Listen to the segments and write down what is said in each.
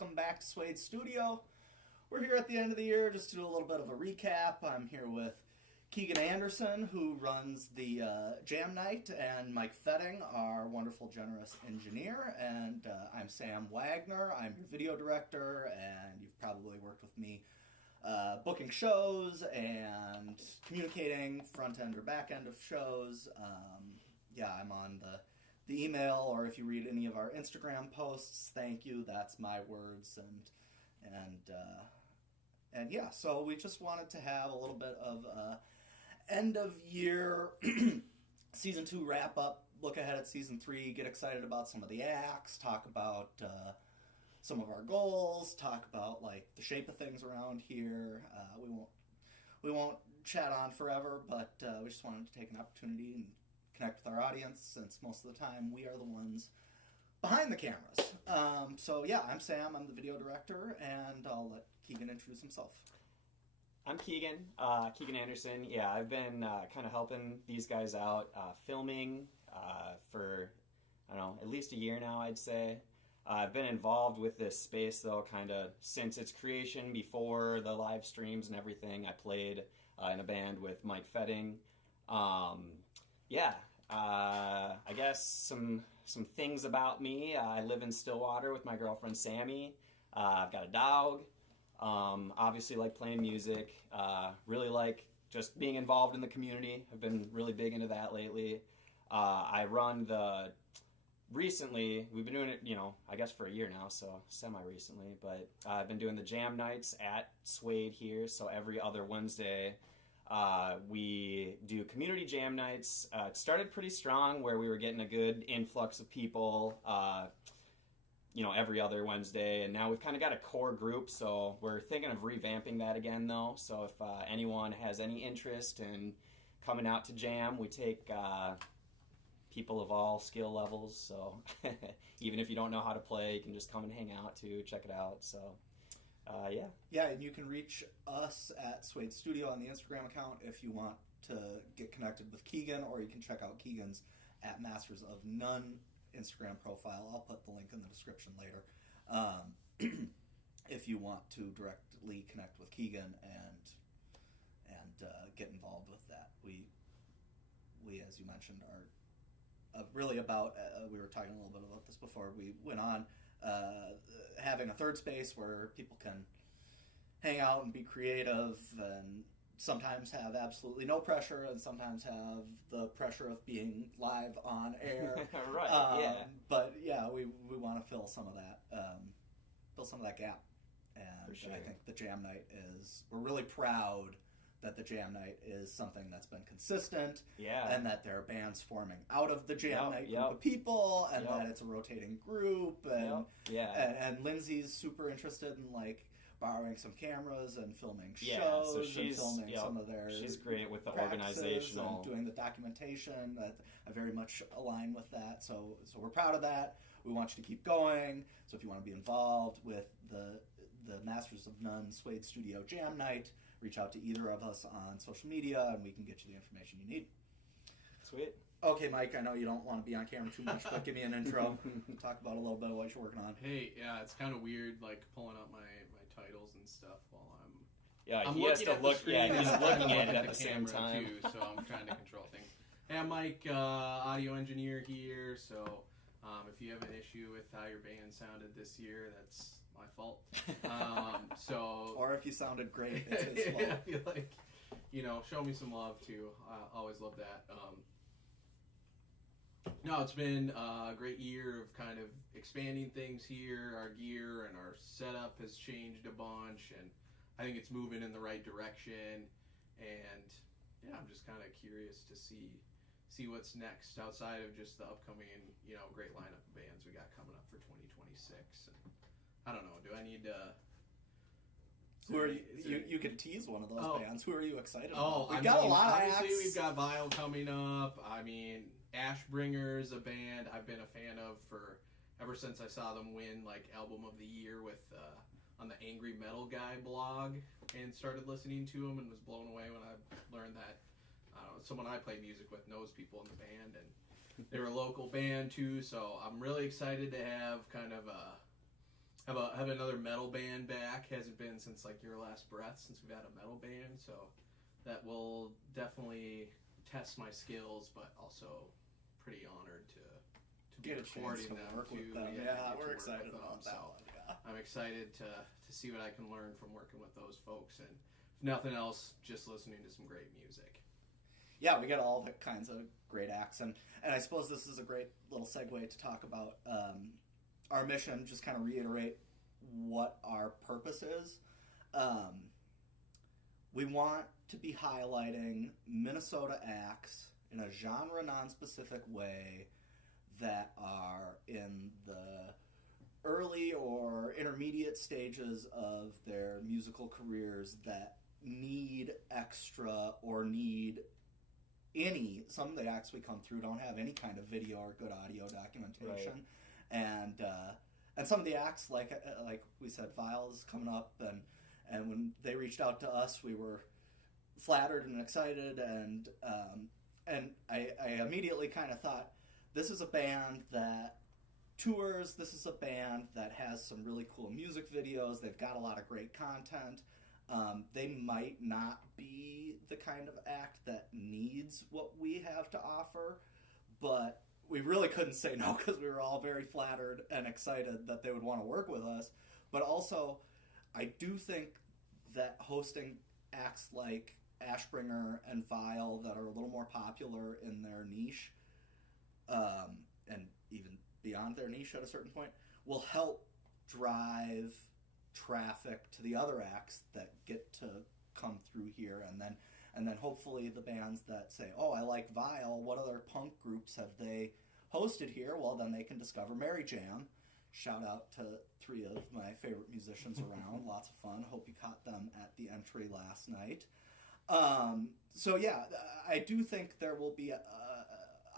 welcome back to Suede Studio. We're here at the end of the year just to do a little bit of a recap. I'm here with Keegan Anderson, who runs the Jam Night, and Mike Fetting, our wonderful, generous engineer. And I'm Sam Wagner. I'm your video director, and you've probably worked with me booking shows and communicating front end or back end of shows. I'm on the email, or if you read any of our Instagram posts, thank you. That's my words, and yeah. So we just wanted to have a little bit of end of year season 2 wrap up, look ahead at season 3, get excited about some of the acts, talk about some of our goals, talk about like the shape of things around here. We won't chat on forever, but we just wanted to take an opportunity and connect with our audience, since most of the time we are the ones behind the cameras. So yeah, I'm Sam, I'm the video director, and I'll let Keegan introduce himself. I'm Keegan, Keegan Anderson. Yeah, I've been kind of helping these guys out, filming for, I don't know, at least a year now, I'd say. I've been involved with this space, though, kind of since its creation, before the live streams and everything. I played in a band with Mike Fetting. I guess some things about me. I live in Stillwater with my girlfriend Sammy. I've got a dog. Obviously like playing music. Really like just being involved in the community. I've been really big into that lately. I run recently, we've been doing it, I guess for a year now, so semi-recently, but I've been doing the jam nights at Suede here, so every other Wednesday we do community jam nights. It started pretty strong, where we were getting a good influx of people, every other Wednesday, and now we've kind of got a core group, so we're thinking of revamping that again, though. So if anyone has any interest in coming out to jam, we take people of all skill levels, so even if you don't know how to play, you can just come and hang out too, check it out. So yeah, and you can reach us at Suede Studio on the Instagram account if you want to get connected with Keegan, or you can check out Keegan's at Masters of None Instagram profile. I'll put the link in the description later if you want to directly connect with Keegan and get involved with that. We as you mentioned, are really about, we were talking a little bit about this before we went on, having a third space where people can hang out and be creative, and sometimes have absolutely no pressure, and sometimes have the pressure of being live on air. Right. Yeah. But yeah, we want to fill some of that gap, and for sure. I think the Jam Night we're really proud that the Jam Night is something that's been consistent, and that there are bands forming out of the Jam Night group of people, and that it's a rotating group, and and Lindsay's super interested in like borrowing some cameras and filming shows, so she's, and filming some of their she's great with the organizational and doing the documentation. I very much align with that, so we're proud of that. We want you to keep going, so if you want to be involved with the Masters of None Suede Studio Jam Night, reach out to either of us on social media, and we can get you the information you need. Sweet. Okay, Mike, I know you don't want to be on camera too much, but give me an intro. Talk about a little bit of what you're working on. Hey, yeah, it's kind of weird, like, pulling up my titles and stuff while I'm... Yeah, I'm he has to look, he's looking at it at the same camera time. Too, so I'm trying to control things. Hey, I'm Mike, audio engineer here, so if you have an issue with how your band sounded this year, that's my fault. Or if you sounded great, it's his fault. I feel like, show me some love too. I always love that. No, it's been a great year of kind of expanding things here. Our gear and our setup has changed a bunch, and I think it's moving in the right direction. And yeah, I'm just kind of curious to see what's next outside of just the upcoming, great lineup of bands we got coming up for 2026. And I don't know. Do I need to? Who are you? You could tease one of those bands. Who are you excited about? We've got a lot of acts. We've got Vile coming up. I mean, Ashbringer's a band I've been a fan of ever since I saw them win like Album of the Year with on the Angry Metal Guy blog, and started listening to them, and was blown away when I learned that someone I play music with knows people in the band, and they're a local band too. So I'm really excited to have kind of have another metal band back. Hasn't been since like Your Last Breath since we've had a metal band, so that will definitely test my skills, but also pretty honored to be Get a chance recording to them work too. with them. Yeah, Yeah, get to we're work excited with them. about that So one. Yeah. I'm excited to see what I can learn from working with those folks, and if nothing else, just listening to some great music. Yeah, we get all kinds of great acts, and I suppose this is a great little segue to talk about our mission. Just kind of reiterate what our purpose is. We want to be highlighting Minnesota acts in a genre non-specific way that are in the early or intermediate stages of their musical careers that need extra or need some of the acts we come through don't have any kind of video or good audio documentation. Right. And some of the acts, like we said, Vile is coming up, and when they reached out to us, we were flattered and excited, and I immediately kind of thought, this is a band that tours, this is a band that has some really cool music videos, they've got a lot of great content. They might not be the kind of act that needs what we have to offer, but we really couldn't say no because we were all very flattered and excited that they would want to work with us. But also, I do think that hosting acts like Ashbringer and Vile that are a little more popular in their niche, and even beyond their niche at a certain point, will help drive traffic to the other acts that get to come through here, and then hopefully the bands that say, oh, I like Vile, what other punk groups have they hosted here? Well, then they can discover Mary Jam. Shout out to 3 of my favorite musicians around. Lots of fun. Hope you caught them at the entry last night. So yeah, I do think there will be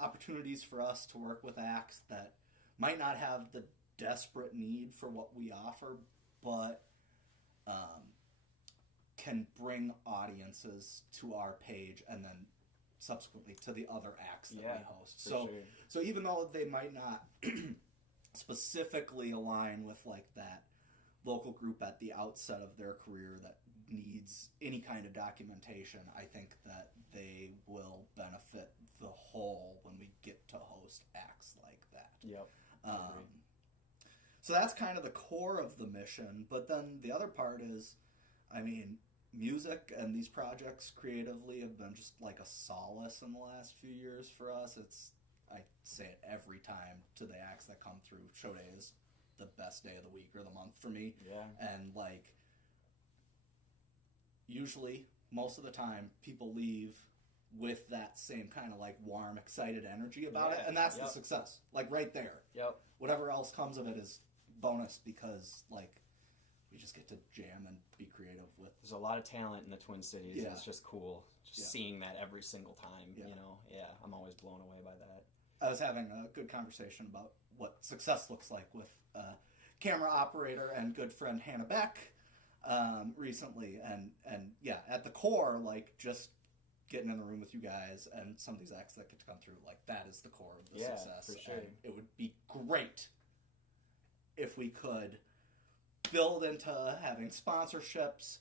opportunities for us to work with acts that might not have the desperate need for what we offer, but can bring audiences to our page and then subsequently to the other acts that we host. So even though they might not specifically align with like that local group at the outset of their career that needs any kind of documentation, I think that they will benefit the whole when we get to host acts like that. Yep. So that's kind of the core of the mission, but then the other part is, I mean, music and these projects creatively have been just like a solace in the last few years for us. I say it every time to the acts that come through. Show day is the best day of the week or the month for me. Yeah. And like, usually, most of the time, people leave with that same kind of like warm, excited energy about it, and that's the success. Like right there. Yep. Whatever else comes of it is bonus because like we just get to jam and be creative with. There's a lot of talent in the Twin Cities. Yeah. And it's just cool seeing that every single time. Yeah. You know, I'm always blown away by that. I was having a good conversation about what success looks like with camera operator and good friend Hannah Beck recently, and yeah, at the core, like just getting in the room with you guys and some of these acts that get to come through, like that is the core of the success. For sure. And it would be great if we could build into having sponsorships,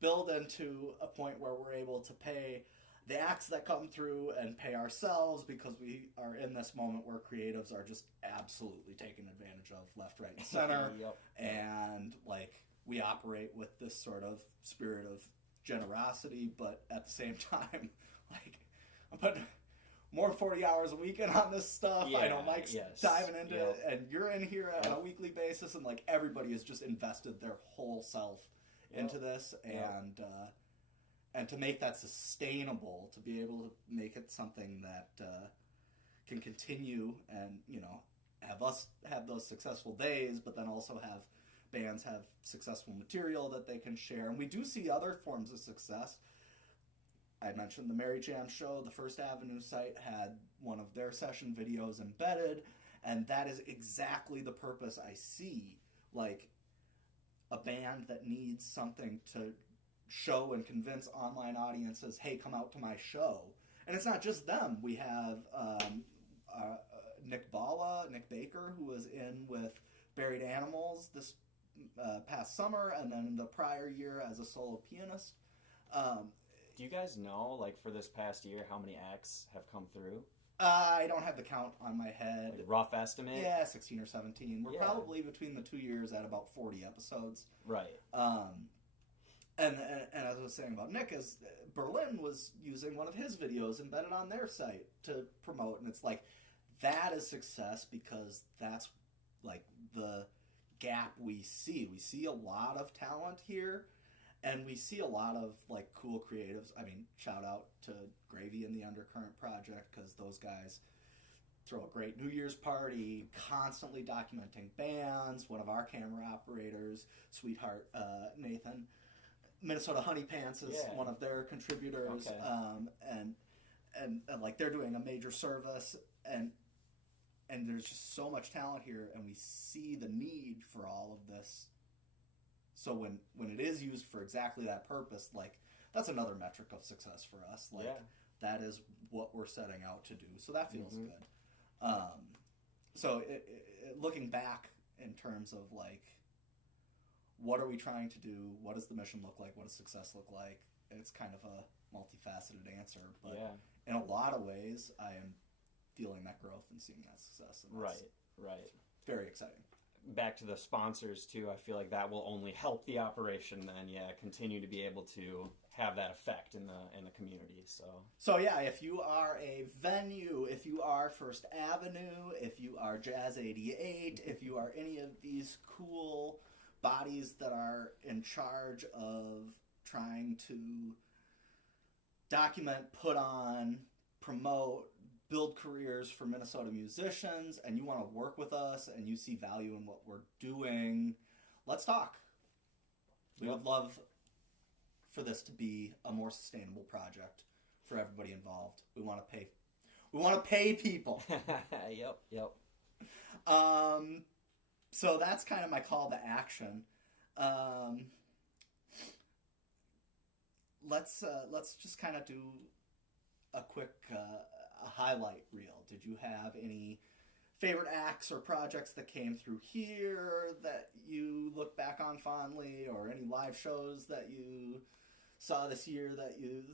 build into a point where we're able to pay the acts that come through and pay ourselves, because we are in this moment where creatives are just absolutely taken advantage of left, right, and center. Yep. And like we operate with this sort of spirit of generosity, but at the same time, like I'm putting more than 40 hours a weekend on this stuff. I know Mike's diving into it, and you're in here on a weekly basis, and like everybody has just invested their whole self into this, and to make that sustainable, to be able to make it something that can continue, and have us have those successful days, but then also have bands have successful material that they can share. And we do see other forms of success. I mentioned the Mary Jam show. The First Avenue site had one of their session videos embedded, and that is exactly the purpose I see. Like a band that needs something to show and convince online audiences, hey, come out to my show. And it's not just them. We have Nick Baker, who was in with Buried Animals this past summer, and then the prior year as a solo pianist. Do you guys know, like, for this past year, how many acts have come through? I don't have the count on my head. Like, rough estimate? Yeah, 16 or 17. We're Yeah. probably between the 2 years at about 40 episodes. Right. And as I was saying about Nick, is Berlin was using one of his videos embedded on their site to promote, and it's like, that is success because that's like the gap we see. We see a lot of talent here, and we see a lot of like cool creatives. I mean, shout out to Gravy and the Undercurrent Project, because those guys throw a great New Year's party, constantly documenting bands. One of our camera operators, Sweetheart Nathan, Minnesota Honey Pants is one of their contributors. Okay. And like they're doing a major service, and there's just so much talent here, and we see the need for all of this. So when it is used for exactly that purpose, like, that's another metric of success for us. Like, that is what we're setting out to do. So that feels good. So looking back in terms of, like, what are we trying to do? What does the mission look like? What does success look like? It's kind of a multifaceted answer. But in a lot of ways, I am feeling that growth and seeing that success. And right. Very exciting. Back to the sponsors too, I feel like that will only help the operation then, continue to be able to have that effect in the community. So yeah, if you are a venue, if you are First Avenue, if you are Jazz 88, if you are any of these cool bodies that are in charge of trying to document, put on, promote, build careers for Minnesota musicians, and you want to work with us and you see value in what we're doing, let's talk. We would love for this to be a more sustainable project for everybody involved. We want to pay people. Yep. So that's kind of my call to action. Let's just kind of do a quick a highlight reel. Did you have any favorite acts or projects that came through here that you look back on fondly, or any live shows that you saw this year that you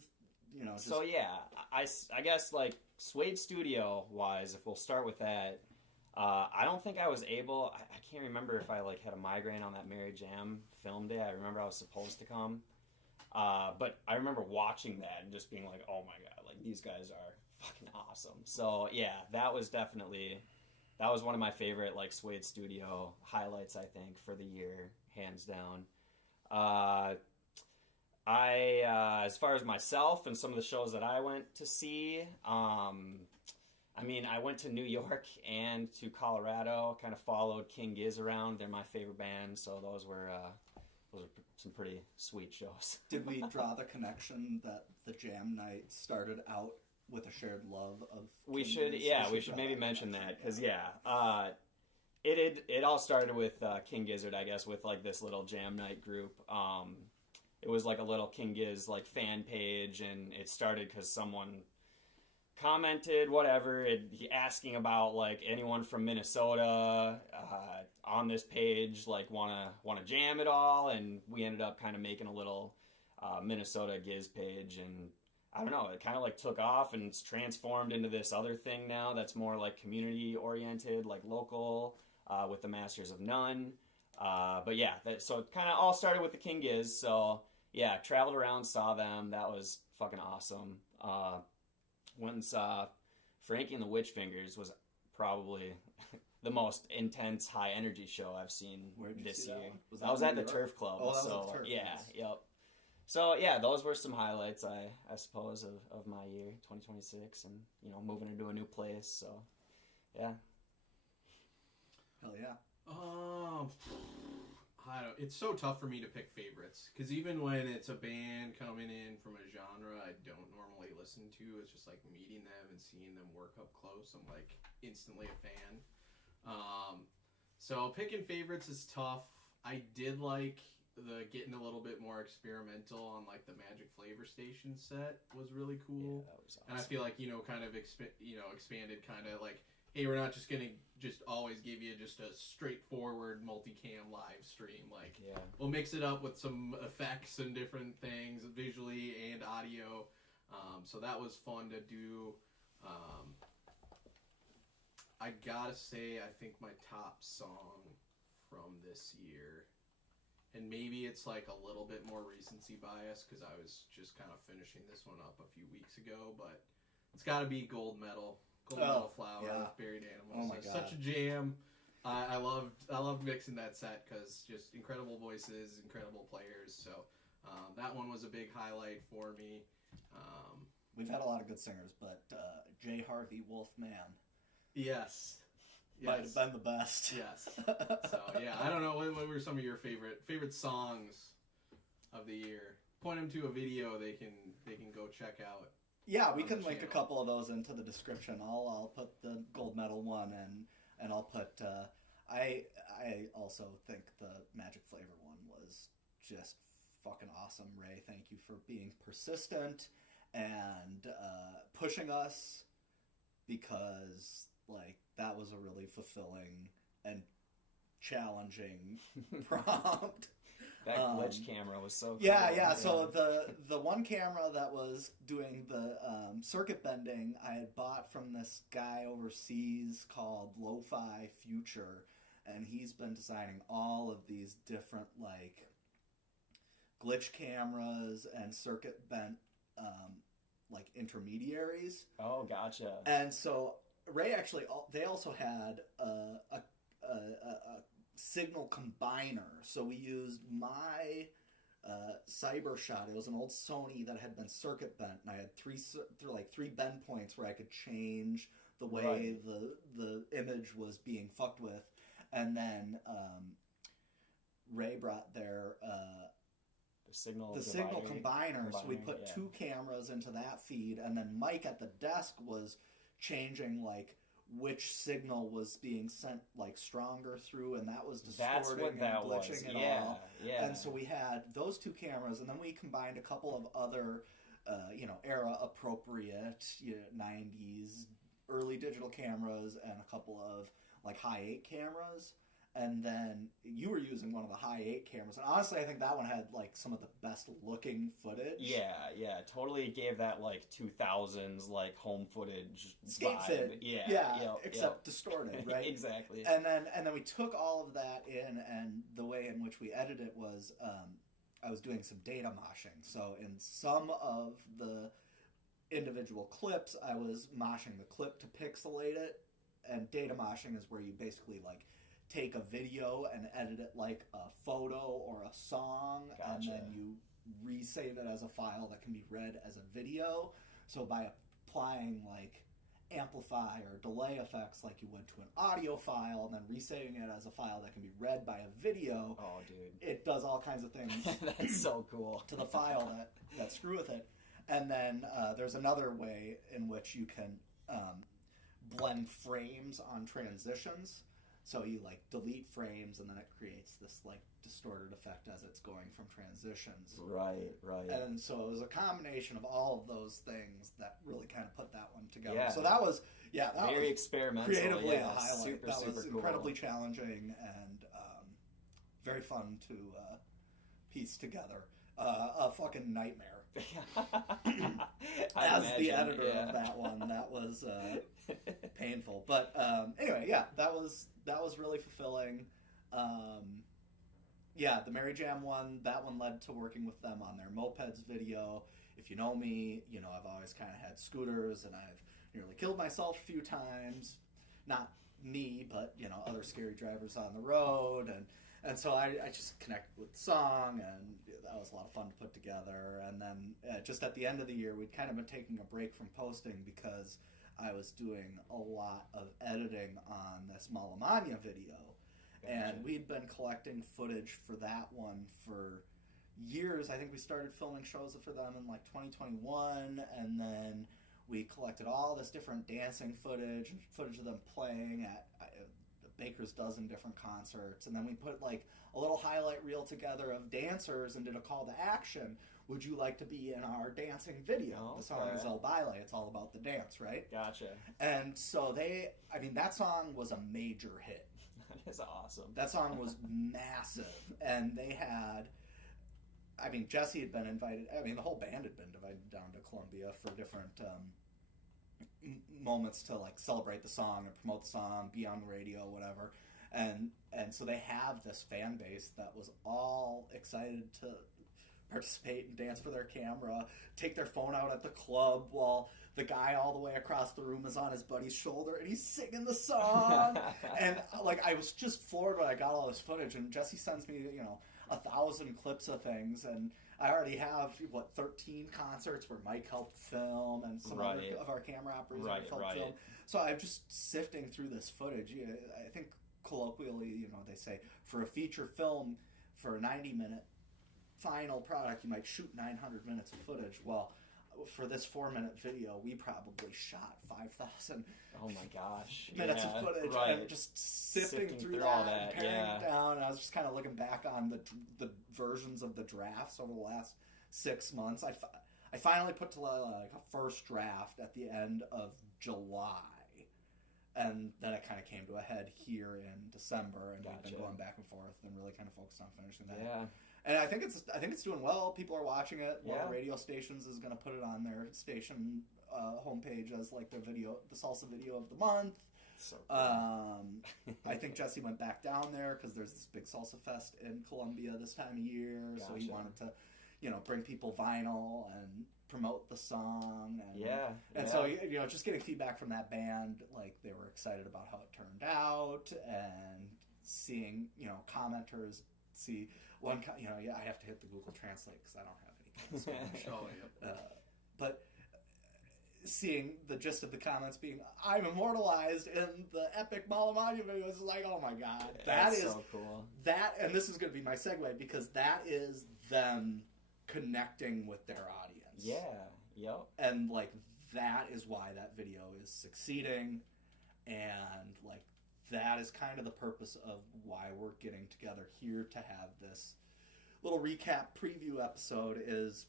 know? Just... So yeah, I guess like Suede Studio wise, if we'll start with that, I don't think I was able. I can't remember if I like had a migraine on that Mary Jam film day. I remember I was supposed to come, but I remember watching that and just being like, oh my god, like these guys are fucking awesome. So yeah, that was one of my favorite like Suede Studio highlights, I think, for the year, hands down. As far as myself and some of the shows that I went to see, I mean, I went to New York and to Colorado, kind of followed King Giz around. They're my favorite band, so those were some pretty sweet shows. Did we draw the connection that the jam night started out with a shared love of We should maybe mention that, because it all started with King Gizzard, I guess, with like this little jam night group. It was like a little King Giz like fan page, and it started because someone commented asking about like anyone from Minnesota on this page, like wanna jam at all, and we ended up kind of making a little Minnesota Giz page, and I don't know, it kind of like took off, and it's transformed into this other thing now that's more like community oriented, like local, with the Masters of None. But yeah, so it kind of all started with the King Giz. So yeah, traveled around, saw them. That was fucking awesome. Went and saw Frankie and the Witchfingers. Was probably the most intense, high energy show I've seen this year. That was at the Turf Club. Oh, that was at the Turf. Yeah, yep. So yeah, those were some highlights, I suppose, of my year, 2026, and moving into a new place. So yeah. Hell yeah. I don't. It's so tough for me to pick favorites, because even when it's a band coming in from a genre I don't normally listen to, it's just like meeting them and seeing them work up close. I'm like instantly a fan. So picking favorites is tough. I did like the getting a little bit more experimental on like the Magic Flavor Station set was really cool. Yeah, that was awesome. And I feel like kind of expanded kind of like hey, we're not just gonna just always give you just a straightforward multicam live stream. Like, we'll mix it up with some effects and different things visually and audio. So that was fun to do. I gotta say, I think my top song from this year, and maybe it's like a little bit more recency bias because I was just kind of finishing this one up a few weeks ago, but it's gotta be Gold Medal. Medal Flower, Buried Animals. Oh my God. Such a jam. I loved mixing that set because just incredible voices, incredible players. So that one was a big highlight for me. We've had a lot of good singers, but J. Harvey Wolfman Yes. might have been the best. Yes. So yeah, I don't know what were some of your favorite songs of the year. Point them to a video they can go check out. Yeah, we can link a couple of those into the description. I'll put the Gold Medal one and I'll put I also think the Magic Flavor one was just fucking awesome. Ray, thank you for being persistent and pushing us, because like that was a really fulfilling and challenging prompt. That glitch camera was so cool. Yeah. So the one camera that was doing the circuit bending, I had bought from this guy overseas called Lo-Fi Future, and he's been designing all of these different like glitch cameras and circuit bent like intermediaries. Oh, gotcha. And so Ray actually, they also had a signal combiner. So we used my Cyber Shot. It was an old Sony that had been circuit bent, and I had three bend points where I could change the way the image was being fucked with. And then Ray brought their the signal combiner. So we put two cameras into that feed, and then Mike at the desk was changing like which signal was being sent like stronger through, and that was distorting and glitching and all. Yeah. And so we had those two cameras, and then we combined a couple of other era appropriate 90s early digital cameras and a couple of like high 8 cameras. And then you were using one of the high 8 cameras. And honestly, I think that one had like some of the best looking footage. Yeah. Totally gave that like 2000s like home footage vibe. Except distorted, right? Exactly. And then we took all of that in, and the way in which we edited it was I was doing some data moshing. So in some of the individual clips, I was moshing the clip to pixelate it. And data moshing is where you basically like take a video and edit it like a photo or a song, and then you resave it as a file that can be read as a video. So by applying like amplify or delay effects like you would to an audio file, and then resaving it as a file that can be read by a video, it does all kinds of things. That's so cool. To the file that screw with it. And then there's another way in which you can blend frames on transitions. So you like delete frames, and then it creates this like distorted effect as it's going from transitions. Right. And so it was a combination of all of those things that really kind of put that one together. Yeah. So that was very experimental. Creatively a highlight. Super That was cool. incredibly challenging and very fun to piece together. A fucking nightmare. As the editor of that one, that was painful. But anyway, that was really fulfilling. The Mary Jam one, that one led to working with them on their Mopeds video. If you know me, I've always kind of had scooters, and I've nearly killed myself a few times. Not me, but other scary drivers on the road, and so I just connected with the song, and that was a lot of fun to put together. And then just at the end of the year, we'd kind of been taking a break from posting because I was doing a lot of editing on this Malamania video. Gotcha. And we'd been collecting footage for that one for years. I think we started filming shows for them in like 2021, and then we collected all this different dancing footage and footage of them playing at baker's dozen different concerts, and then we put like a little highlight reel together of dancers and did a call to action. Would you like to be in our dancing video? Oh, the song is El Baile. It's all about the dance, right? Gotcha. And so that song was a major hit. That is awesome. That song was massive, and they had, Jesse had been invited, the whole band had been invited down to Columbia for different moments to like celebrate the song and promote the song, be on the radio, whatever. And so they have this fan base that was all excited to participate and dance for their camera, take their phone out at the club while the guy all the way across the room is on his buddy's shoulder and he's singing the song. And like, I was just floored when I got all this footage, and Jesse sends me, 1,000 clips of things, and I already have 13 concerts where Mike helped film, and some other of our camera operators helped film. So I'm just sifting through this footage. I think colloquially, they say for a feature film, for a 90-minute final product, you might shoot 900 minutes of footage. Well, for this 4-minute video, we probably shot 5,000 oh my gosh minutes of footage, and just sifting through all that and that, paring it down. And I was just kind of looking back on the versions of the drafts over the last 6 months. I finally put to like a first draft at the end of July, and then it kind of came to a head here in December, and we've been going back and forth and really kind of focused on finishing that. Yeah. And I think it's doing well. People are watching it. One of the radio stations is going to put it on their station homepage as like the salsa video of the month. So cool. I think Jesse went back down there because there's this big salsa fest in Columbia this time of year. Gotcha. So he wanted to, bring people vinyl and promote the song. And so just getting feedback from that band, like they were excited about how it turned out, and seeing commenters see. I have to hit the Google Translate because I don't have any Spanish. But seeing the gist of the comments being, I'm immortalized in the epic Malamanya video, is like, oh my god. That's so cool. And this is going to be my segue, because that is them connecting with their audience. Yeah, yep. And like, that is why that video is succeeding, and like, that is kind of the purpose of why we're getting together here to have this little recap preview episode. Is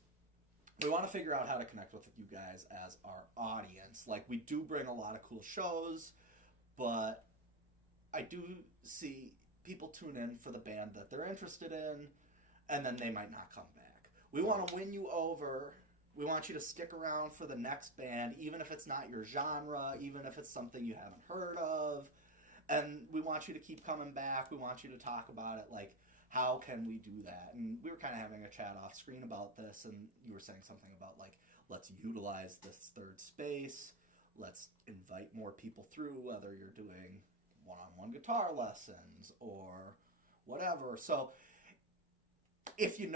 we want to figure out how to connect with you guys as our audience. Like, we do bring a lot of cool shows, but I do see people tune in for the band that they're interested in, and then they might not come back. We want to win you over. We want you to stick around for the next band, even if it's not your genre, even if it's something you haven't heard of. And we want you to keep coming back. We want you to talk about it. Like, how can we do that? And we were kind of having a chat off screen about this, and you were saying something about, like, let's utilize this third space. Let's invite more people through, whether you're doing one-on-one guitar lessons or whatever. So if you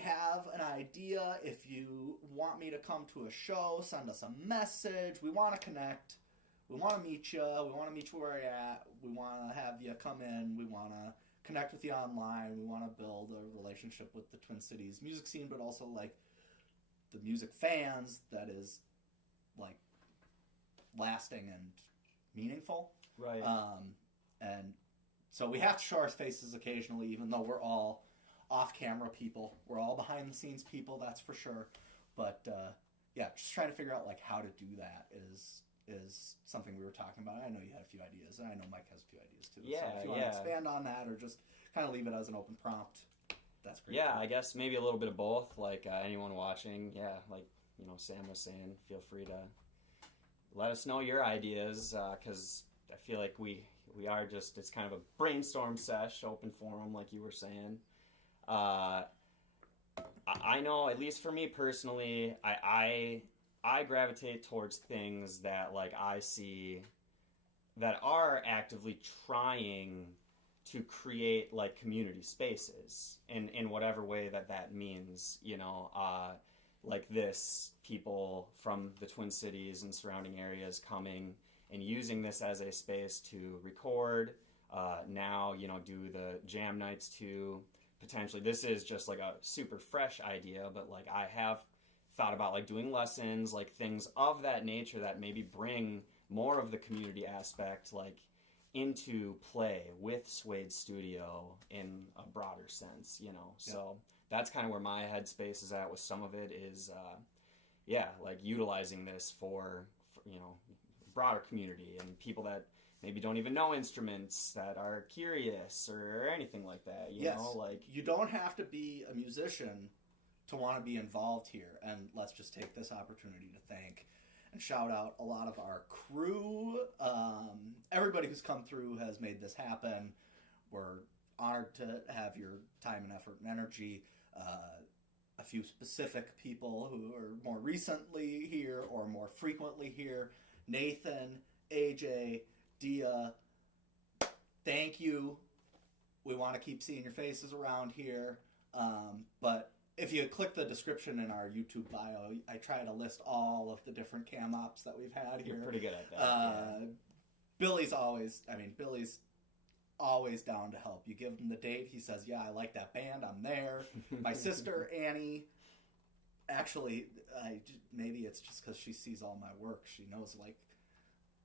have an idea, if you want me to come to a show, send us a message. We want to connect. We want to meet you. We want to meet you where you're at. We want to have you come in. We want to connect with you online. We want to build a relationship with the Twin Cities music scene, but also like the music fans that is like lasting and meaningful. Right. And so we have to show our faces occasionally, even though we're all off-camera people. We're all behind-the-scenes people, that's for sure. But just trying to figure out like how to do that is something we were talking about. I know you had a few ideas, and I know Mike has a few ideas too. Yeah, so if you want to expand on that, or just kind of leave it as an open prompt, that's great. Yeah, I guess maybe a little bit of both. Like anyone watching, like Sam was saying, feel free to let us know your ideas, because I feel like we are just, it's kind of a brainstorm sesh, open forum, like you were saying. I know, at least for me personally, I gravitate towards things that like I see that are actively trying to create like community spaces in whatever way that means, like this, people from the Twin Cities and surrounding areas coming and using this as a space to record, now, do the jam nights too, potentially. This is just like a super fresh idea, but like I have thought about like doing lessons, like things of that nature that maybe bring more of the community aspect like into play with Suede Studio in a broader sense, you know. So that's kind of where my headspace is at with some of it is, like utilizing this for, you know, broader community and people that maybe don't even know instruments that are curious or anything like that, you know, like you don't have to be a musician to want to be involved here. And let's just take this opportunity to thank and shout out a lot of our crew. Everybody who's come through has made this happen. We're honored to have your time and effort and energy. A few specific people who are more recently here or more frequently here. Nathan, AJ, Dia, thank you. We want to keep seeing your faces around here. But if you click the description in our YouTube bio, I try to list all of the different cam ops that we've had here. you're pretty good at that. Billy's always down to help. You give him the date, he says, yeah, I like that band, I'm there. My sister, Annie, actually, maybe it's just because she sees all my work. She knows, like,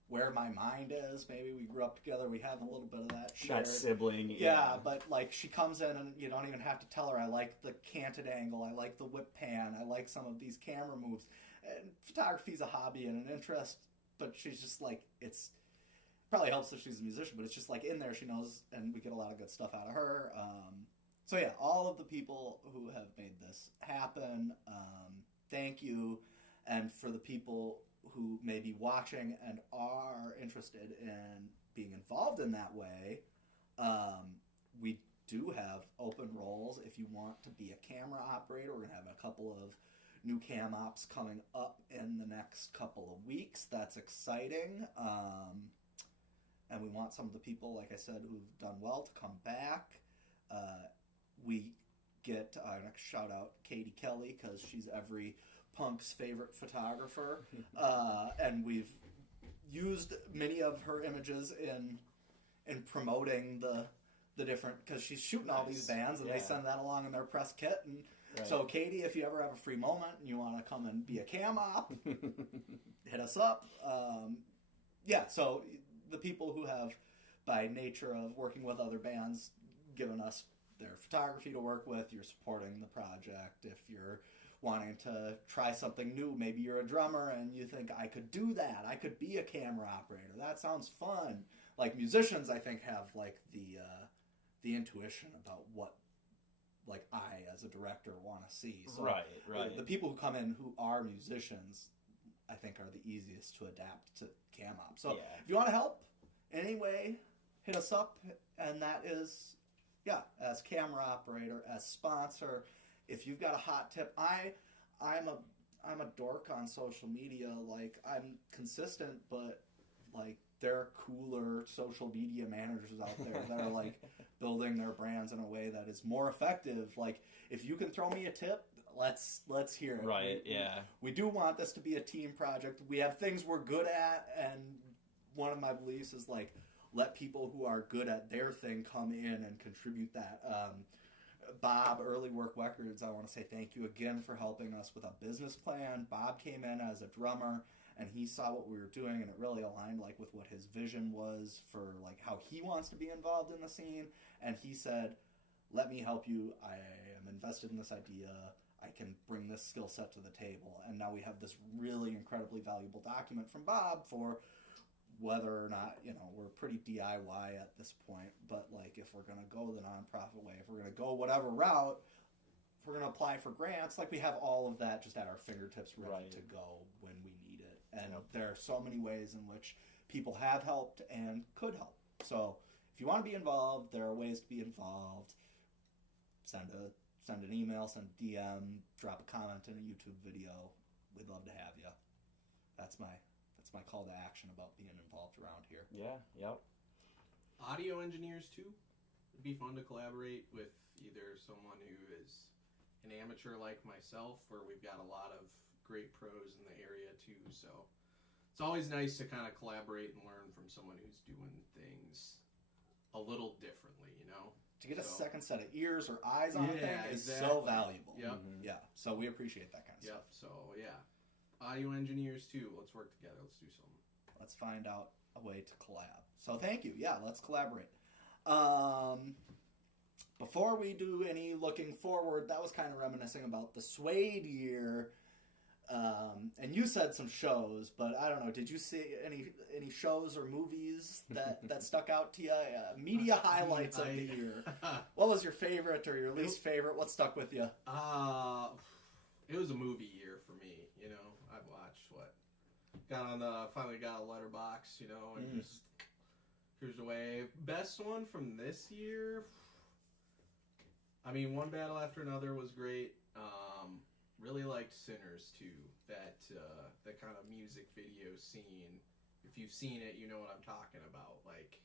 where my mind is. Maybe we grew up together. We have a little bit of that shared. That sibling. Yeah, but, like, she comes in and you don't even have to tell her, I like the canted angle, I like the whip pan, I like some of these camera moves. And photography's a hobby and an interest, but she's just, like, it's probably helps if she's a musician, but it's just, like, in there, she knows, and we get a lot of good stuff out of her. So, yeah, all of the people who have made this happen, thank you. And for the people who may be watching and are interested in being involved in that way, we do have open roles. If you want to be a camera operator, we're going to have a couple of new cam ops coming up in the next couple of weeks. That's exciting. And we want some of the people, like I said, who've done well to come back. We get, next shout out Katie Kelly, because she's every punk's favorite photographer. And we've used many of her images in promoting the different, because she's shooting all these bands and they send that along in their press kit. And so Katie, if you ever have a free moment and you want to come and be a cam op, hit us up. So the people who have, by nature of working with other bands, given us their photography to work with, you're supporting the project. If you're wanting to try something new, maybe you're a drummer and you think, I could do that, I could be a camera operator, that sounds fun. Like, musicians, I think, have, like, the intuition about what, like, I as a director want to see. So right. The people who come in who are musicians, I think, are the easiest to adapt to cam op. So if you want to help anyway, hit us up. And that is, as camera operator, as sponsor. If you've got a hot tip, I'm a dork on social media. Like, I'm consistent, but, like, there are cooler social media managers out there that are, like, building their brands in a way that is more effective. Like, if you can throw me a tip, let's hear it. Right, We do want this to be a team project. We have things we're good at, and one of my beliefs is, like, let people who are good at their thing come in and contribute that. Bob, Early Work Records, I want to say thank you again for helping us with a business plan. Bob came in as a drummer, and he saw what we were doing, and it really aligned, like, with what his vision was for, like, how he wants to be involved in the scene. And he said, let me help you. I am invested in this idea. I can bring this skill set to the table. And now we have this really incredibly valuable document from Bob for whether or not, you know, we're pretty DIY at this point, but, like, if we're going to go the nonprofit way, if we're going to go whatever route, if we're going to apply for grants, like, we have all of that just at our fingertips ready to go when we need it. And there are so many ways in which people have helped and could help. So if you want to be involved, there are ways to be involved. Send an email, send a DM, drop a comment in a YouTube video. We'd love to have you. That's my call to action about being involved around here. Audio engineers too. It'd be fun to collaborate with either someone who is an amateur like myself, or we've got a lot of great pros in the area too. So it's always nice to kind of collaborate and learn from someone who's doing things a little differently, you know? To get a second set of ears or eyes on things is so valuable. So we appreciate that kind of stuff. So audio engineers too. Let's work together. Let's do something. Let's find out a way to collab. So thank you. Yeah, let's collaborate. Before we do any looking forward, that was kind of reminiscing about the Suede year. And you said some shows, but I don't know. Did you see any shows or movies that stuck out to you? Media highlights of the year. What was your favorite or your least favorite? What stuck with you? It was a movie year for me. You know, I've watched finally got a letterbox. You know, and just here's the way. Best one from this year. I mean, One Battle After Another was great. Really liked Sinners too. That kind of music video scene. If you've seen it, you know what I'm talking about. Like,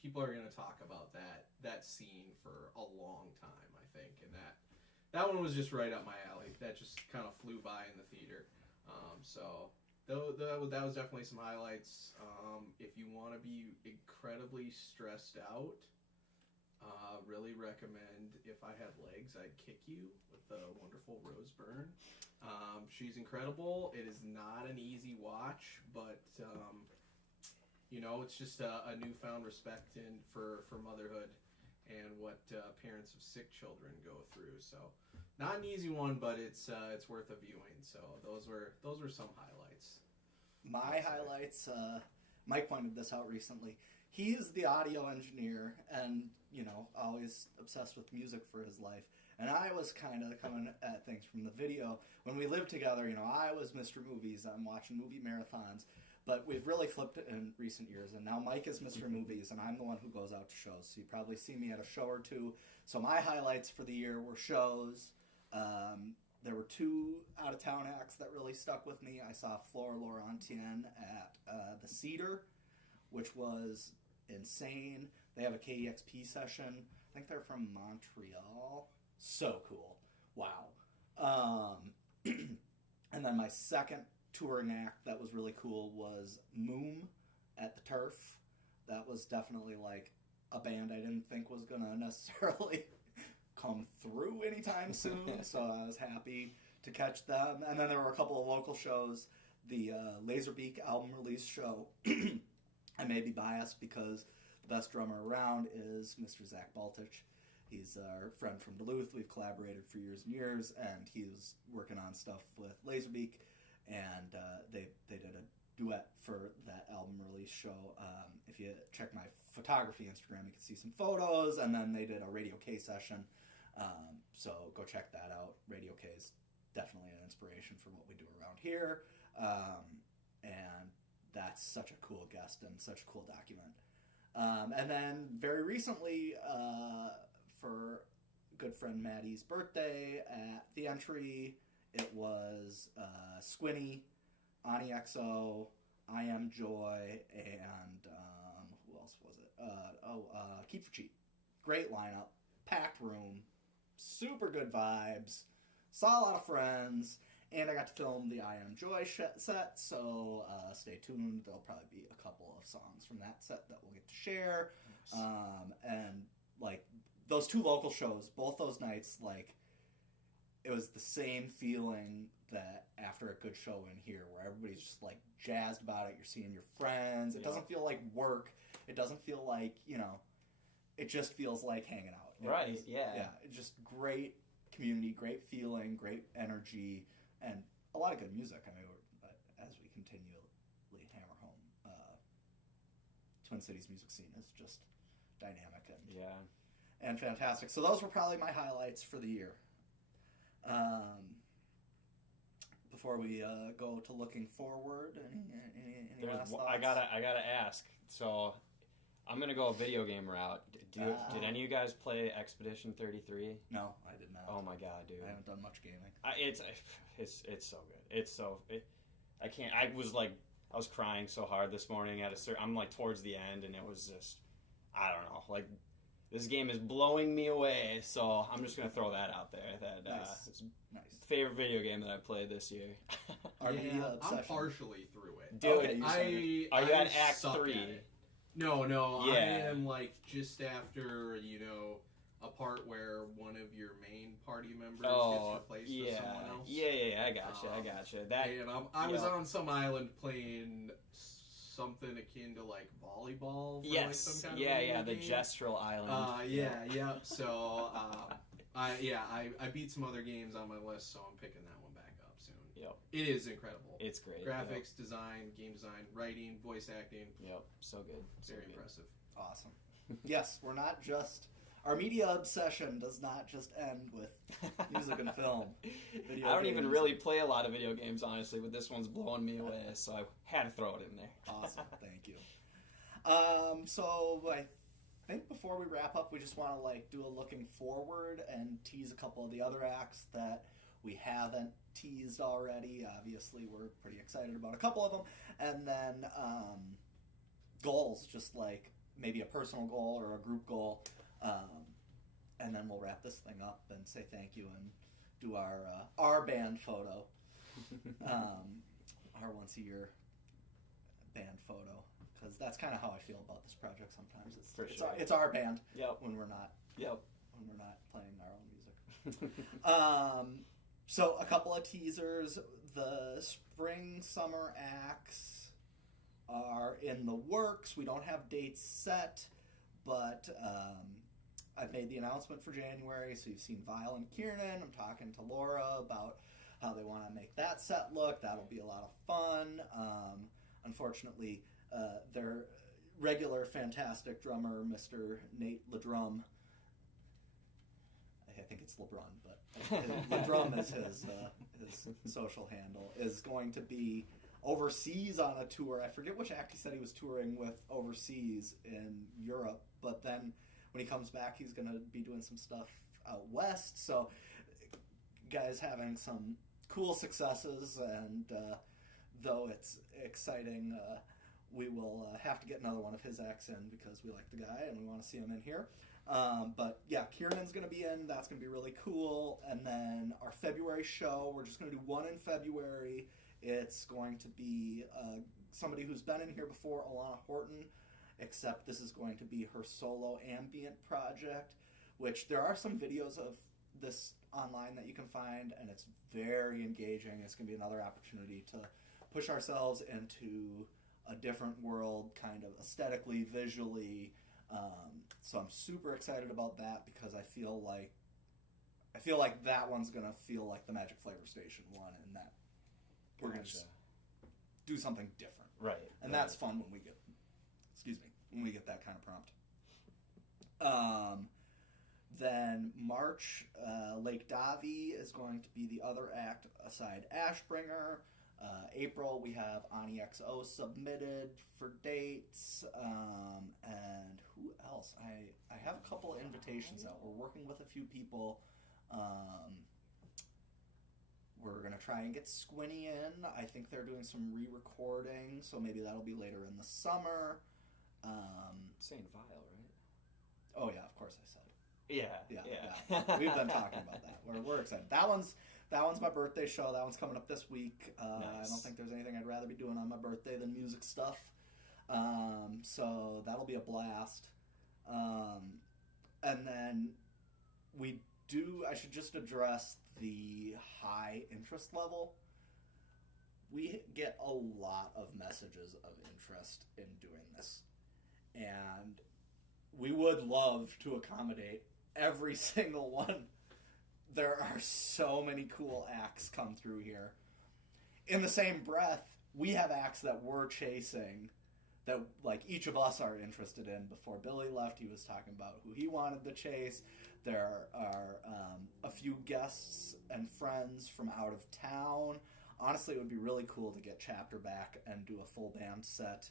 people are gonna talk about that scene for a long time, I think. And that one was just right up my alley. That just kind of flew by in the theater. So that was definitely some highlights. If you want to be incredibly stressed out, really recommend If I Had Legs, I'd Kick You with the wonderful Rose Byrne. She's incredible. It is not an easy watch, but you know, it's just a newfound respect for motherhood and what parents of sick children go through. So not an easy one, but it's worth a viewing. So those were some highlights. My highlights. Mike pointed this out recently. He's the audio engineer and, you know, always obsessed with music for his life. And I was kind of coming at things from the video. When we lived together, you know, I was Mr. Movies. I'm watching movie marathons. But we've really flipped it in recent years. And now Mike is Mr. Movies, and I'm the one who goes out to shows. So you probably see me at a show or two. So my highlights for the year were shows. There were 2 out-of-town acts that really stuck with me. I saw Flora Laurentien at the Cedar, which was insane. They have a KEXP session. I think they're from Montreal. So cool. Wow. And then my second touring act that was really cool was Moom at the Turf. That was definitely like a band I didn't think was going to necessarily come through anytime soon, so I was happy to catch them. And then there were a couple of local shows. The Laserbeak album release show. I may be biased because the best drummer around is Mr. Zach Baltich. He's our friend from Duluth. We've collaborated for years and years, and he was working on stuff with Laserbeak, and they did a duet for that album release show. If you check my photography Instagram, you can see some photos, and then they did a Radio K session. So go check that out. Radio K is definitely an inspiration for what we do around here, and that's such a cool guest and such a cool document. And then very recently, for good friend Maddie's birthday at the Entry, it was Squinny, Ani XO, I Am Joy, and who else was it? Keep for Cheap. Great lineup, packed room, super good vibes, saw a lot of friends, and I got to film the I Am Joy set, so stay tuned. There'll probably be a couple of songs from that set that we'll get to share. Nice. And like those 2 local shows, both those nights, like it was the same feeling that after a good show in here, where everybody's just like jazzed about it. You're seeing your friends. It doesn't feel like work. It doesn't feel like, you know, it just feels like hanging out. Right, yeah. Yeah, it's just great community, great feeling, great energy, and a lot of good music. I mean, as we continually hammer home, Twin Cities music scene is just dynamic and fantastic. So those were probably my highlights for the year. Before we go to looking forward, any last thoughts? I gotta ask. So I'm gonna go a video game route. Did any of you guys play Expedition 33? No, I did not. Oh my god, dude! I haven't done much gaming. It's so good. I can't. I was crying so hard this morning I'm like towards the end, and it was just, I don't know, like this game is blowing me away. So I'm just gonna throw that out there. It's nice. Favorite video game that I played this year. I'm partially through it. Dude, okay, are you at Act 3? No, Yeah. I am like just after, you know, a part where one of your main party members gets replaced with someone else. Yeah, I gotcha. And I was on some island playing something akin to like volleyball. For, Yes. Like, some kind Yeah. of The game. gestural island. Yeah. So, I beat some other games on my list, so I'm picking that one back up soon. Yep. It is incredible. It's great. Graphics, design, game design, writing, voice acting. Yep. So good. Very impressive. Awesome. Yes, we're not just... Our media obsession does not just end with music and film. Video I don't even games. really play a lot of video games, honestly, but this one's blowing me away, so I had to throw it in there. Awesome. Thank you. So I think before we wrap up, we just want to like do a looking forward and tease a couple of the other acts that we haven't teased already. Obviously, we're pretty excited about a couple of them. And then goals, just like maybe a personal goal or a group goal. And then we'll wrap this thing up and say thank you and do our band photo. Our once-a-year band photo. Because that's kind of how I feel about this project sometimes. It's our band when we're not playing our own music. So a couple of teasers. The spring summer acts are in the works. We don't have dates set, but I've made the announcement for January, so you've seen Vile and Kiernan. I'm talking to Laura about how they want to make that set look. That'll be a lot of fun. Unfortunately, their regular fantastic drummer, Mr. Nate LeDrum, I think it's LeBron, but LeDrum is his social handle, is going to be overseas on a tour. I forget which act he said he was touring with overseas in Europe, but then when he comes back, he's going to be doing some stuff out west. So, guys having some cool successes, and though it's exciting, we will have to get another one of his acts in because we like the guy and we want to see him in here. But yeah, Kiernan's going to be in. That's going to be really cool. And then our February show, we're just going to do one in February. It's going to be somebody who's been in here before, Alana Horton, except this is going to be her solo ambient project, which there are some videos of this online that you can find, and it's very engaging. It's going to be another opportunity to push ourselves into a different world, kind of aesthetically, visually. So I'm super excited about that because I feel like that one's going to feel like the Magic Flavor Station one, and that we're going to just do something different. Right. And that's fun when we get that kind of prompt. Then March, Lake Davy is going to be the other act aside Ashbringer. April, we have Ani XO submitted for dates. And who else? I have a couple of invitations out. We're working with a few people. We're going to try and get Squinny in. I think they're doing some re-recording, so maybe that'll be later in the summer. Saying Vile, right? Oh, yeah, of course I said. Yeah. We've been talking about that. We're excited. That one's my birthday show. That one's coming up this week. Nice. I don't think there's anything I'd rather be doing on my birthday than music stuff. So that'll be a blast. And then I should just address the high interest level. We get a lot of messages of interest in doing this. And we would love to accommodate every single one. There are so many cool acts come through here. In the same breath, we have acts that we're chasing that like each of us are interested in. Before Billy left, he was talking about who he wanted to chase. There are a few guests and friends from out of town. Honestly, it would be really cool to get Chapter back and do a full band set.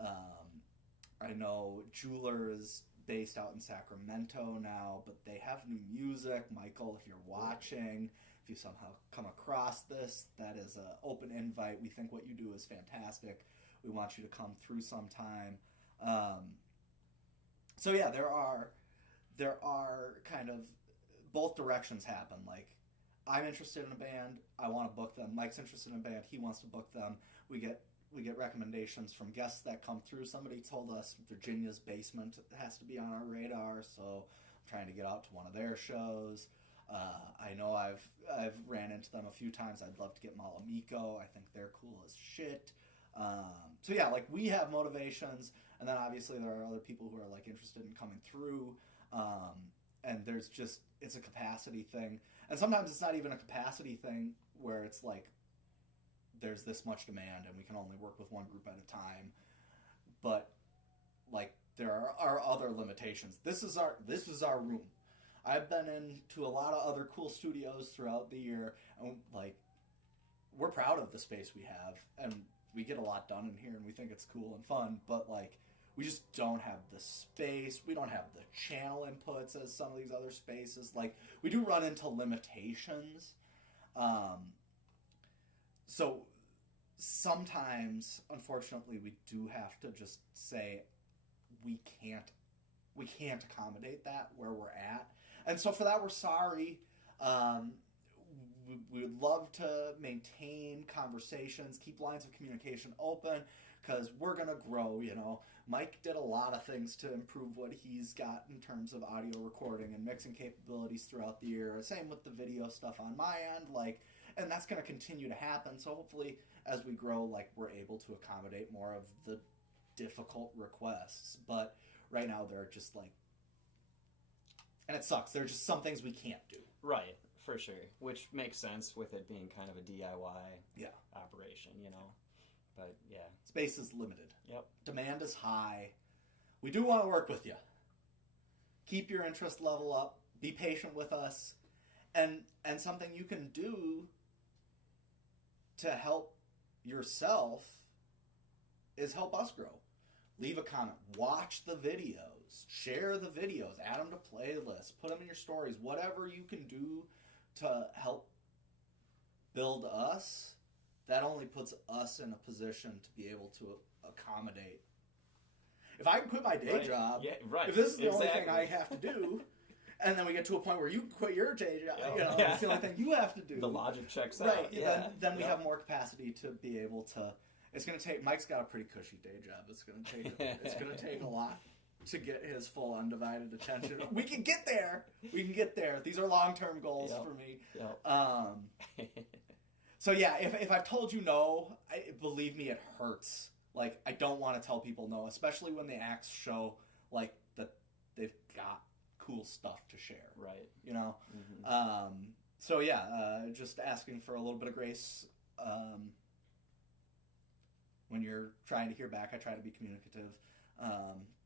I know Jeweler is based out in Sacramento now, but they have new music. Michael, if you're watching, if you somehow come across this, that is an open invite. We think what you do is fantastic. We want you to come through sometime. So yeah, there are kind of both directions happen. Like, I'm interested in a band, I want to book them. Mike's interested in a band, he wants to book them. We get recommendations from guests that come through. Somebody told us Virginia's Basement has to be on our radar, so I'm trying to get out to one of their shows. I know I've ran into them a few times. I'd love to get Malamiko. I think they're cool as shit. So yeah, like we have motivations, and then obviously there are other people who are like interested in coming through, and there's just, it's a capacity thing, and sometimes it's not even a capacity thing where it's like there's this much demand and we can only work with one group at a time, but like there are other limitations. This is our room. I've been into a lot of other cool studios throughout the year, and like we're proud of the space we have, and we get a lot done in here, and we think it's cool and fun, but like we just don't have the space. We don't have the channel inputs as some of these other spaces. Like we do run into limitations. So sometimes, unfortunately, we do have to just say we can't accommodate that where we're at. And so for that, we're sorry. We would love to maintain conversations, keep lines of communication open, because we're going to grow, you know. Mike did a lot of things to improve what he's got in terms of audio recording and mixing capabilities throughout the year. Same with the video stuff on my end, like, and that's going to continue to happen. So hopefully, as we grow, like, we're able to accommodate more of the difficult requests. But right now, they're just like, and it sucks. There are just some things we can't do. Right, for sure. Which makes sense with it being kind of a DIY operation, you know. But yeah, space is limited. Yep. Demand is high. We do want to work with you. Keep your interest level up. Be patient with us. And something you can do to help yourself is help us grow. Leave a comment. Watch the videos. Share the videos. Add them to playlists. Put them in your stories. Whatever you can do to help build us, that only puts us in a position to be able to accommodate. If I can quit my day job, if this is the only thing I have to do, and then we get to a point where you quit your day job, you know, it's the only thing you have to do. The logic checks out. Right, then we have more capacity to be able to. It's going to take. Mike's got a pretty cushy day job. It's going to take a lot to get his full undivided attention. We can get there. These are long-term goals for me. So yeah, if I've told you no, believe me, it hurts. Like, I don't want to tell people no, especially when the acts show like that they've got cool stuff to share. Right. You know. So yeah, just asking for a little bit of grace. When you're trying to hear back, I try to be communicative.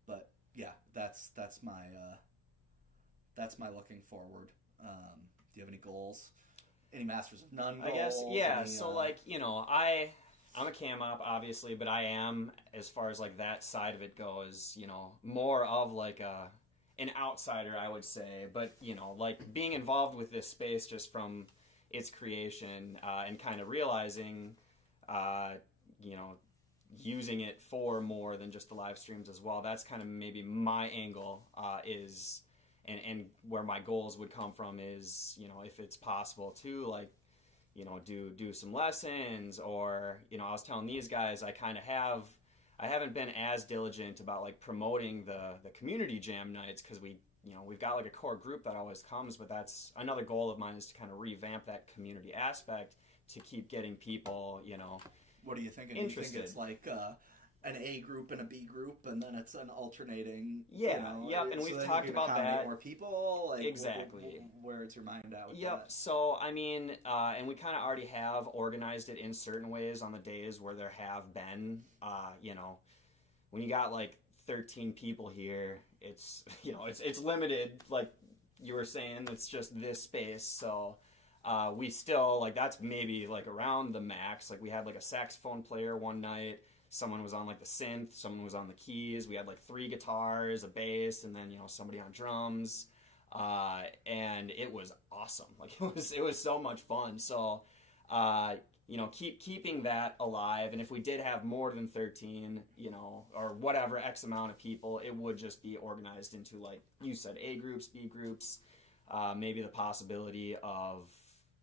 But yeah, that's my looking forward. Do you have any goals? Any Masters of None goals? I guess, yeah. So, like, you know, I'm a cam op, obviously, but I am, as far as, like, that side of it goes, you know, more of, like, an outsider, I would say. But, you know, like, being involved with this space just from its creation and kind of realizing, you know, using it for more than just the live streams as well. That's kind of maybe my angle is... And where my goals would come from is, you know, if it's possible to, like, you know, do some lessons, or, you know, I was telling these guys I haven't been as diligent about, like, promoting the community jam nights, because we've got, like, a core group that always comes, but that's another goal of mine, is to kind of revamp that community aspect to keep getting people, you know, what are you thinking? Interested. Do you think it's like an A group and a B group, and then it's an alternating. Yeah, you know, and we've talked about that. More people, like, exactly. Where's your mind at with that? So I mean, and we kind of already have organized it in certain ways on the days where there have been, you know, when you got like 13 people here, it's, you know, it's limited. Like you were saying, it's just this space, so. We still, like, that's maybe like around the max. Like, we had like a saxophone player one night. Someone was on like the synth, someone was on the keys. We had like 3 guitars, a bass, and then, you know, somebody on drums. And it was awesome. Like, it was so much fun. So, you know, keeping that alive. And if we did have more than 13, you know, or whatever X amount of people, it would just be organized into, like you said, A groups, B groups, maybe the possibility of,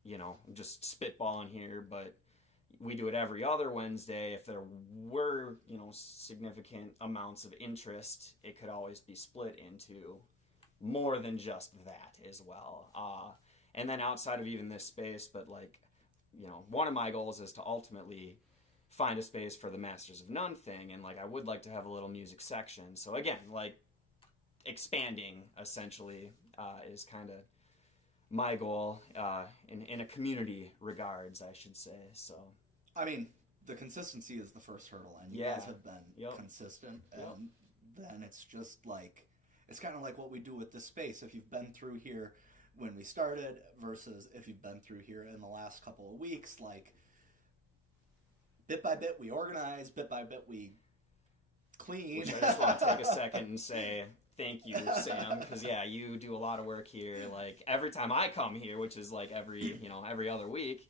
you know, just spitballing here, but we do it every other Wednesday. If there were, you know, significant amounts of interest, it could always be split into more than just that as well. And then outside of even this space, but, like, you know, one of my goals is to ultimately find a space for the Masters of None thing, and like I would like to have a little music section. So again, like expanding essentially is kind of my goal in a community regards, I should say. So I mean, the consistency is the first hurdle, and you guys have been consistent, and then it's just like, it's kind of like what we do with this space. If you've been through here when we started versus if you've been through here in the last couple of weeks, like, bit by bit we organize, bit by bit we clean. Which I just want to take a second and say thank you, Sam, because you do a lot of work here. Like every time I come here, which is like every other week,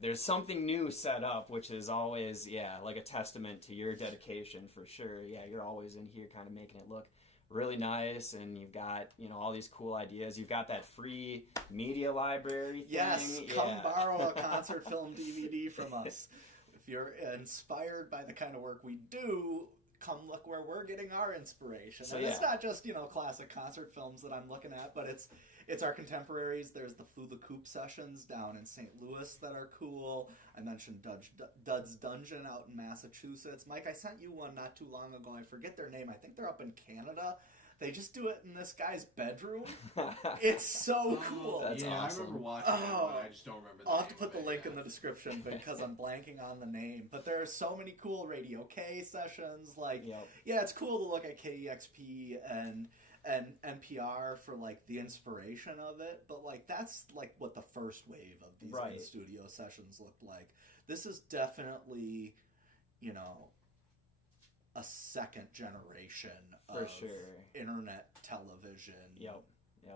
there's something new set up, which is always like a testament to your dedication for sure. Yeah, you're always in here kind of making it look really nice, and you've got all these cool ideas. You've got that free media library thing. Yes, come borrow a concert film DVD from us. If you're inspired by the kind of work we do, come look where we're getting our inspiration. So, and it's not just classic concert films that I'm looking at, but it's our contemporaries. There's the Flew the Coop sessions down in St. Louis that are cool. I mentioned Dud's Dungeon out in Massachusetts. Mike, I sent you one not too long ago. I forget their name. I think they're up in Canada. They just do it in this guy's bedroom. It's so cool. That's awesome. I remember watching it, but I just don't remember the I'll name have to put of the it, link in the description because I'm blanking on the name. But there are so many cool Radio K sessions. Like, it's cool to look at KEXP and NPR for like the inspiration of it. But like that's like what the first wave of these in-studio sessions looked like. This is definitely, a second generation of internet television.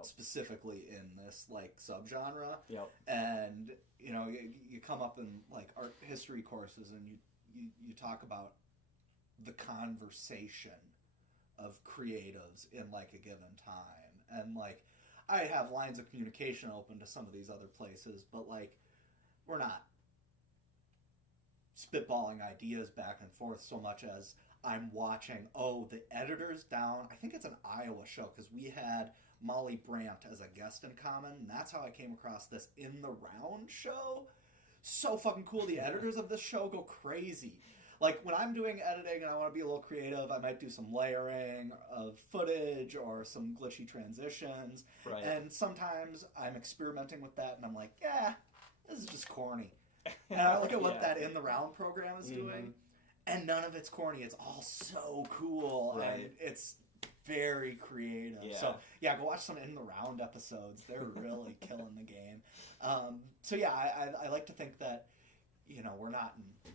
Specifically in this like subgenre. And you come up in like art history courses and you talk about the conversation of creatives in like a given time. And like I have lines of communication open to some of these other places, but like we're not spitballing ideas back and forth so much as I'm watching, the editor's down. I think it's an Iowa show because we had Molly Brandt as a guest in common, and that's how I came across this In the Round show. So fucking cool. The editors of this show go crazy. Like, when I'm doing editing and I want to be a little creative, I might do some layering of footage or some glitchy transitions. Right. And sometimes I'm experimenting with that, and I'm like, this is just corny. And I look at what that In the Round program is doing, and none of it's corny. It's all so cool, and it's very creative. So, go watch some In the Round episodes. They're really killing the game. I like to think that, we're not in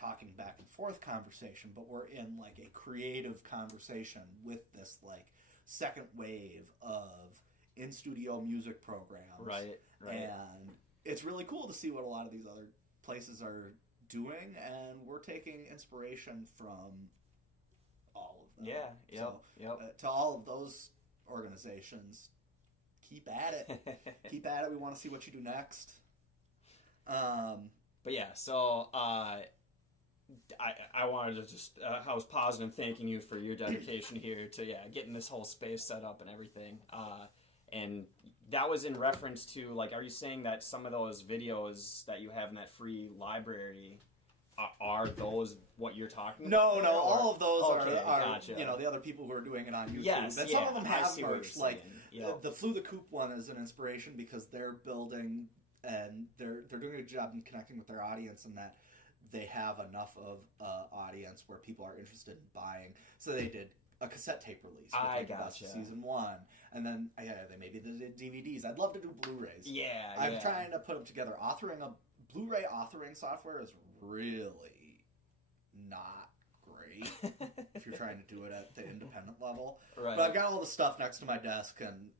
talking back and forth conversation, but we're in like a creative conversation with this like second wave of in-studio music programs. Right. And it's really cool to see what a lot of these other places are doing, and we're taking inspiration from all of them. To all of those organizations, keep at it. Keep at it. We want to see what you do next. I wanted to just, I was pausing and thanking you for your dedication here to, getting this whole space set up and everything. And that was in reference to, like, are you saying that some of those videos that you have in that free library are those what you're talking about? No, all of those are gotcha. The other people who are doing it on YouTube. Yes, and some of them have merch. Like, the Flew the Coop one is an inspiration because they're building and they're doing a good job in connecting with their audience, and that they have enough of audience where people are interested in buying. So they did a cassette tape release. I gotcha. Season 1. And then, they maybe did DVDs. I'd love to do Blu-rays. I'm trying to put them together. Blu-ray authoring software is really not great if you're trying to do it at the independent level. Right. But I've got all the stuff next to my desk, and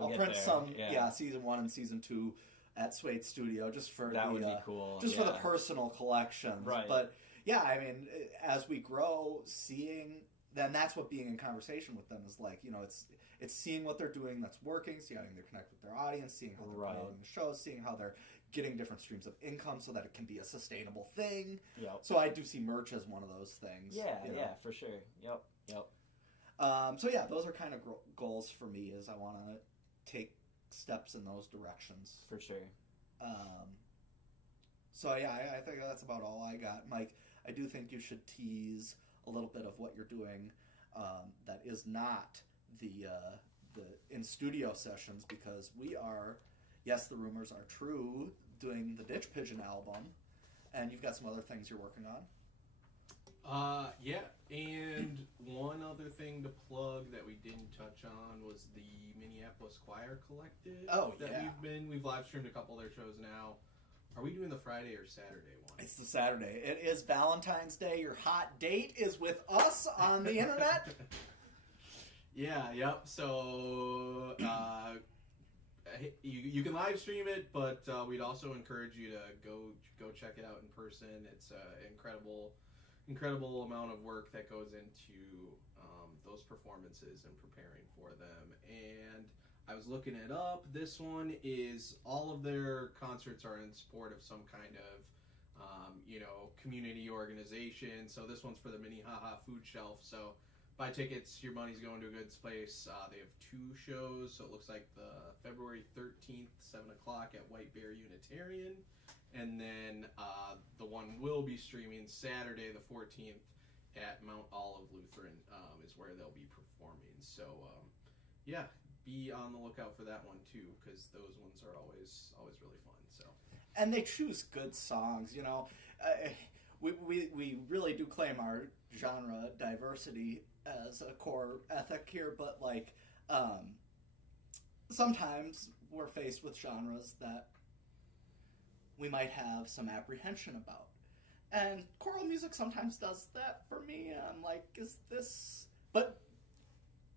I'll print some, Season 1 and Season 2 at Suede Studio, just for that would be cool. Just for the personal collections. Right. But as we grow, then that's what being in conversation with them is like. It's seeing what they're doing that's working, seeing how they connect with their audience, seeing how they're promoting the shows, seeing how they're getting different streams of income so that it can be a sustainable thing. So I do see merch as one of those things. For sure. Yep. Those are kind of goals for me. Is I want to take steps in those directions for sure. So yeah, I think that's about all I got. Mike, I do think you should tease a little bit of what you're doing that is not the in studio sessions, because we are, yes, the rumors are true, doing the Ditch Pigeon album, and you've got some other things you're working on. Yeah, and one other thing to plug that we didn't touch on was the Minneapolis Choir Collective. Oh, that yeah. we've live streamed a couple of their shows now. Are we doing the Friday or Saturday one? It's the Saturday. It is Valentine's Day. Your hot date is with us on the internet. Yep. So you can live stream it, but we'd also encourage you to go check it out in person. It's an incredible amount of work that goes into those performances and preparing for them. And I was looking it up. This one is, all of their concerts are in support of some kind of community organization. So this one's for the Minnehaha Food Shelf. So buy tickets, your money's going to a good place. They have 2 shows, so it looks like the February 13th, 7 o'clock at White Bear Unitarian. And then the one will be streaming Saturday the 14th at Mount Olive Lutheran is where they'll be performing. So, be on the lookout for that one too, because those ones are always really fun. So, and they choose good songs. We really do claim our genre diversity as a core ethic here, but sometimes we're faced with genres that we might have some apprehension about. And choral music sometimes does that for me. I'm like, is this... But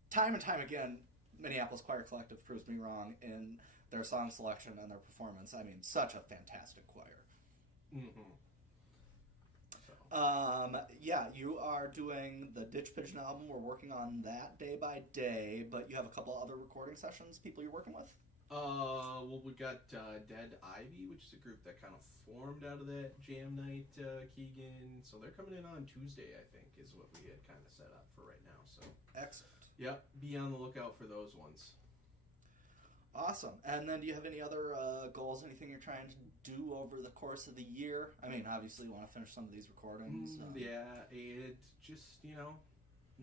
time and time again, Minneapolis Choir Collective proves me wrong in their song selection and their performance. I mean, such a fantastic choir. Mm-hmm. Yeah, you are doing the Ditch Pigeon album. We're working on that day by day, but you have a couple other recording sessions, people you're working with? Well, we got Dead Ivy, which is a group that kind of formed out of that jam night, Keegan. So they're coming in on Tuesday, I think, is what we had kind of set up for right now. So excellent. Yep, be on the lookout for those ones. Awesome. And then do you have any other goals, anything you're trying to do over the course of the year? I mean, obviously you want to finish some of these recordings. Yeah, it just,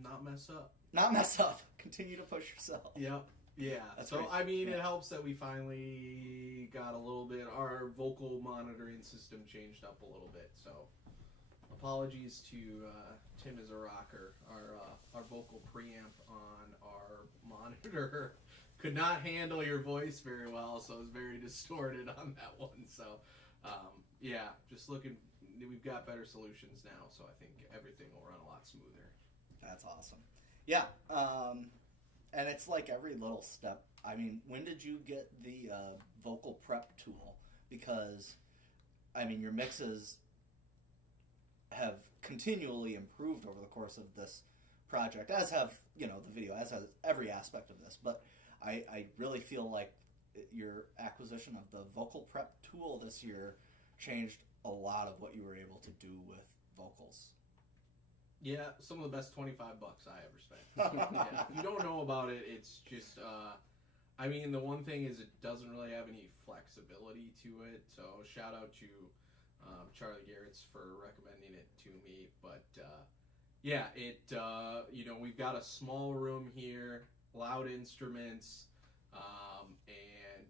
not mess up. Not mess up. Continue to push yourself. Yep. Yeah. That's so, great. I mean, it helps that we finally got a little bit, our vocal monitoring system changed up a little bit. So, apologies to Tim is a rocker. Our vocal preamp on our monitor could not handle your voice very well, so it was very distorted on that one. So, just looking, we've got better solutions now, so I think everything will run a lot smoother. That's awesome. Yeah, and it's like every little step. I mean, when did you get the vocal prep tool? Because, I mean, your mixes have continually improved over the course of this project, as have, the video, as has every aspect of this. But I really feel like your acquisition of the vocal prep tool this year changed a lot of what you were able to do with vocals. Yeah, some of the best $25 I ever spent. Yeah, if you don't know about it, it's just, I mean, the one thing is it doesn't really have any flexibility to it. So shout out to Charlie Garretts for recommending it to me. But we've got a small room here, loud instruments, and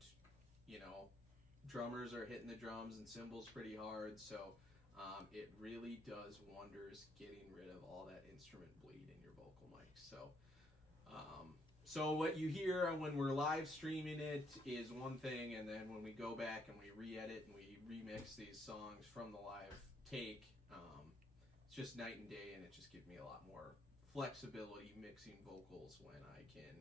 drummers are hitting the drums and cymbals pretty hard. So it really does wonders getting rid of all that instrument bleed in your vocal mic. So what you hear when we're live streaming it is one thing, and then when we go back and we re-edit and we remix these songs from the live take, it's just night and day, and it just gives me a lot more flexibility mixing vocals when I can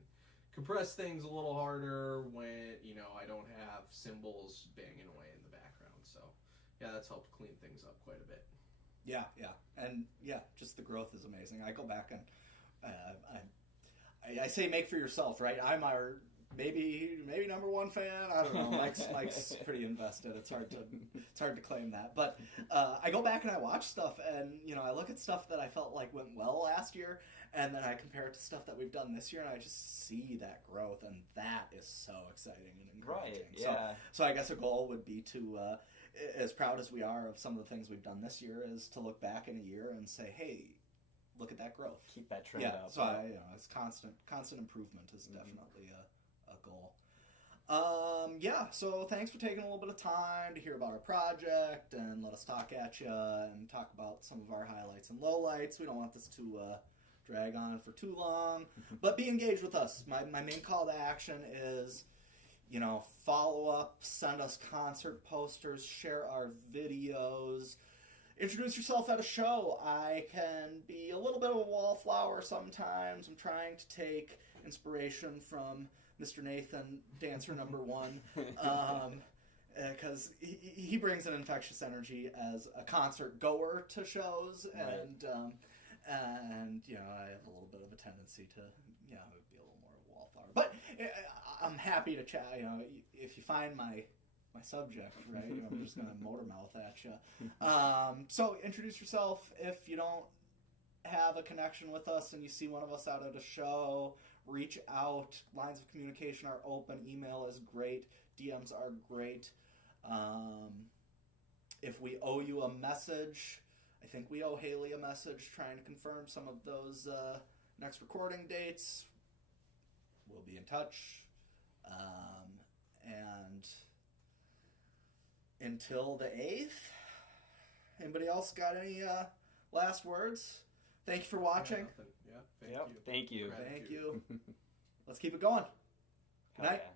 compress things a little harder, when I don't have cymbals banging away in the background. So yeah, that's helped clean things up quite a bit. Yeah, and just the growth is amazing. I go back and I say make for yourself, right? I'm our maybe number one fan. I don't know. Mike's pretty invested. It's hard to claim that, but I go back and I watch stuff, and I look at stuff that I felt like went well last year, and then I compare it to stuff that we've done this year, and I just see that growth, and that is so exciting and encouraging. Right. Yeah. So I guess a goal would be to as proud as we are of some of the things we've done this year, is to look back in a year and say, hey, look at that growth. Keep that trend up. So it's constant improvement is definitely a goal. So thanks for taking a little bit of time to hear about our project and let us talk at you and talk about some of our highlights and lowlights. We don't want this to drag on for too long, but be engaged with us. My main call to action is, follow up, send us concert posters, share our videos, introduce yourself at a show. I can be a little bit of a wallflower sometimes. I'm trying to take inspiration from Mr. Nathan, dancer number one, because he brings an infectious energy as a concert goer to shows, and I have a little bit of a tendency to be a little more of a wallflower. But I'm happy to chat. If you find my subject, right, I'm just going to motor mouth at you. So introduce yourself. If you don't have a connection with us and you see one of us out at a show, reach out. Lines of communication are open. Email is great. DMs are great. If we owe you a message, I think we owe Haley a message trying to confirm some of those next recording dates. We'll be in touch. And until the 8th, anybody else got any last words? Thank you for watching. Thank you. Thank you. Thank you. Let's keep it going. Good night. Yeah.